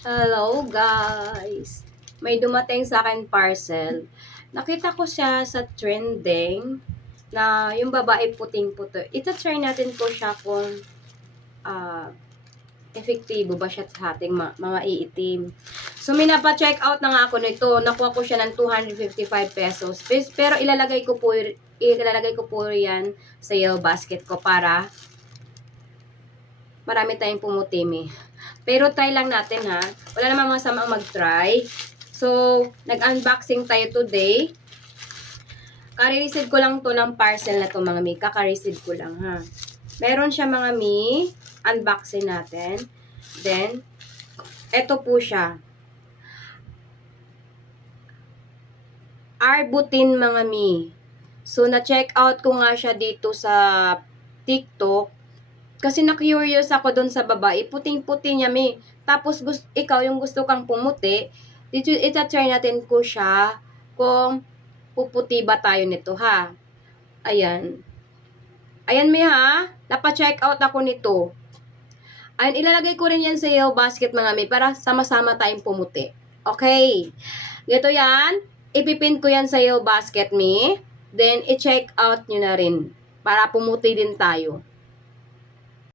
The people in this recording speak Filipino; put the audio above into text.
Hello guys! May dumating sa akin parcel. Nakita ko siya sa trending na yung babae puting-puto. Ita-try natin po siya kung ah, efektibo ba siya sa ating mga iitim. So, minapa-check out na nga ako nito. Nakuha ko siya ng 255 pesos. Pero ilalagay ko po yan sa yellow basket ko para marami tayong pumutimi. Pero try lang natin ha. Wala namang masamang mag-try. So, nag-unboxing tayo today. Kare-receive ko lang to ng parcel na to mga mi. Kaka-receive ko lang ha. Meron siya mga mi. Unboxing natin. Then, eto po siya. Arbutin mga mi. So, na-check out ko nga siya dito sa TikTok. Kasi na-curious ako doon sa babae. Puting-puti niya, mi. Tapos, ikaw yung gusto kang pumuti. Dito, ita-try natin ko siya kung puputi ba tayo nito, ha? Ayan. Ayan, mi, ha? Napa-check out ako nito. Ayan, ilalagay ko rin yan sa yellow basket, mga mi, para sama-sama tayong pumuti. Okay. Ganito yan. Ipipin ko yan sa yellow basket, mi. Then, i-check out nyo na rin. Para pumuti din tayo.